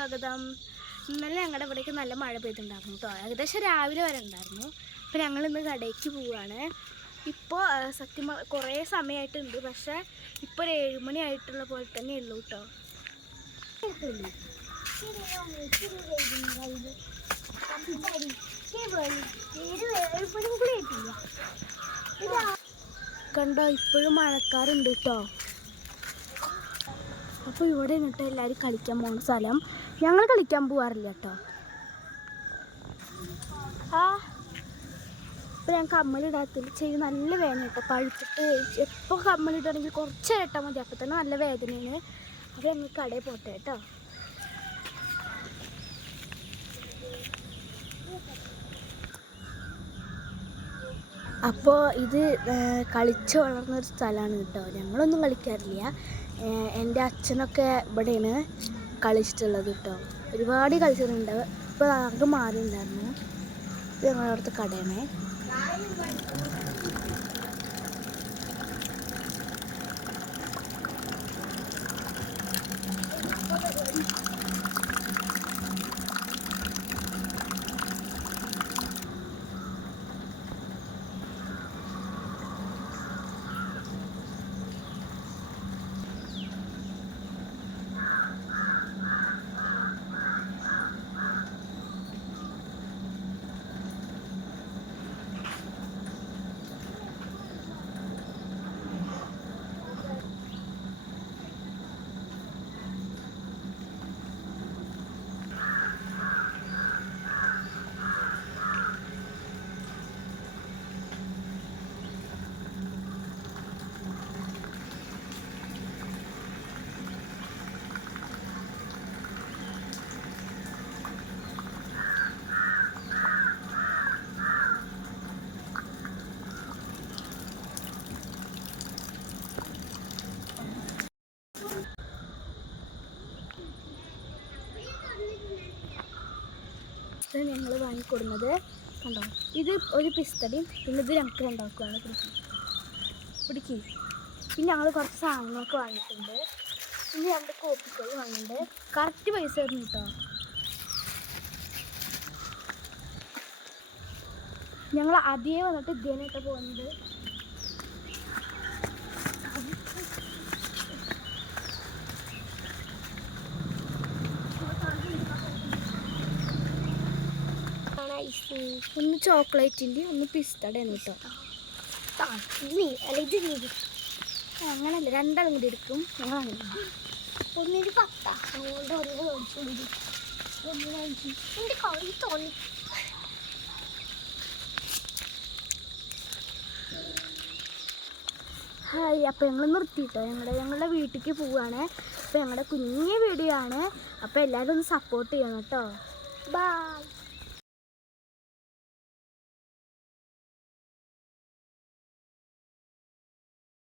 സ്വാഗതം. ഇന്നലെ ഞങ്ങളുടെ ഇവിടേക്ക് നല്ല മഴ പെയ്തിട്ടുണ്ടായിരുന്നു കേട്ടോ. ഏകദേശം രാവിലെ വരെ ഉണ്ടായിരുന്നു. അപ്പോൾ ഞങ്ങൾ ഇന്ന് കടയ്ക്ക് പോവുകയാണ്. ഇപ്പോൾ സത്യം കുറേ സമയമായിട്ടുണ്ട്, പക്ഷേ ഇപ്പോൾ ഒരു 7 മണി ആയിട്ടുള്ള പോലെ തന്നെ ഉള്ളൂ കേട്ടോ. കണ്ടോ, ഇപ്പോഴും മഴക്കാറുണ്ട് കേട്ടോ. അപ്പോൾ ഇവിടെ നിന്നിട്ട് എല്ലാവരും കളിക്കാൻ പോകുന്ന സ്ഥലം. ഞങ്ങൾ കളിക്കാൻ പോകാറില്ല കേട്ടോ. ഇപ്പോൾ ഞാൻ കമ്മലിടാത്തില്ല, ചെയ്ത് നല്ല വേദന കേട്ടോ. പഴുത്തിട്ട് എപ്പോൾ കമ്മലിടുകയാണെങ്കിൽ കുറച്ച് ഇട്ടാൽ മതി, അപ്പോൾ തന്നെ നല്ല വേദനയാണ്. അപ്പോൾ ഞങ്ങൾ കടയിൽ പോട്ടെ കേട്ടോ. അപ്പോൾ ഇത് കളിച്ച് വളർന്നൊരു സ്ഥലമാണ് കേട്ടോ. ഞങ്ങളൊന്നും കളിക്കാറില്ല. എൻ്റെ അച്ഛനൊക്കെ ഇവിടെയാണ് കളിച്ചിട്ടുള്ളത് കേട്ടോ. ഒരുപാട് കളിച്ചിട്ടുണ്ട്. ഇപ്പോൾ ആകെ മാറിയിട്ടുണ്ടായിരുന്നു. ഇത് ഞങ്ങളുടെ അടുത്ത് കടയാണേ. ഞങ്ങൾ വാങ്ങിക്കൊടുന്നത് കണ്ടോ, ഇത് ഒരു പിസ്തടിയും പിന്നെ ഇത് ഞങ്ങൾക്ക് രണ്ടാക്കുവാണ്. പിടിക്ക്. പിന്നെ ഞങ്ങൾ കുറച്ച് സാധനങ്ങളൊക്കെ വാങ്ങിയിട്ടുണ്ട്. പിന്നെ 2 കോപ്പിക്കോളി വാങ്ങിയിട്ടുണ്ട്. കറക്റ്റ് പൈസ ആയിരുന്നു കേട്ടോ. ഞങ്ങൾ ആദ്യമേ വന്നിട്ട് ഇതേനായിട്ടാണ് പോകുന്നത്. ഒന്ന് ചോക്ലേറ്റിൻ്റെ ഒന്ന് പിസ്തടയാണ് കേട്ടോ. അങ്ങനല്ല, 2 കൂടി എടുക്കും. ഒന്നിന് 10 അതുകൊണ്ട് എൻ്റെ കൈ തോന്നി. ഹായ്, അപ്പോൾ ഞങ്ങൾ നിർത്തിയിട്ടോ. ഞങ്ങളുടെ വീട്ടിലേക്ക് പോവുകയാണ്. അപ്പോൾ ഞങ്ങളുടെ കുഞ്ഞു വീഡിയോ ആണ്. അപ്പോൾ എല്ലാവരും ഒന്ന് സപ്പോർട്ട് ചെയ്യണം കേട്ടോ. ബൈ.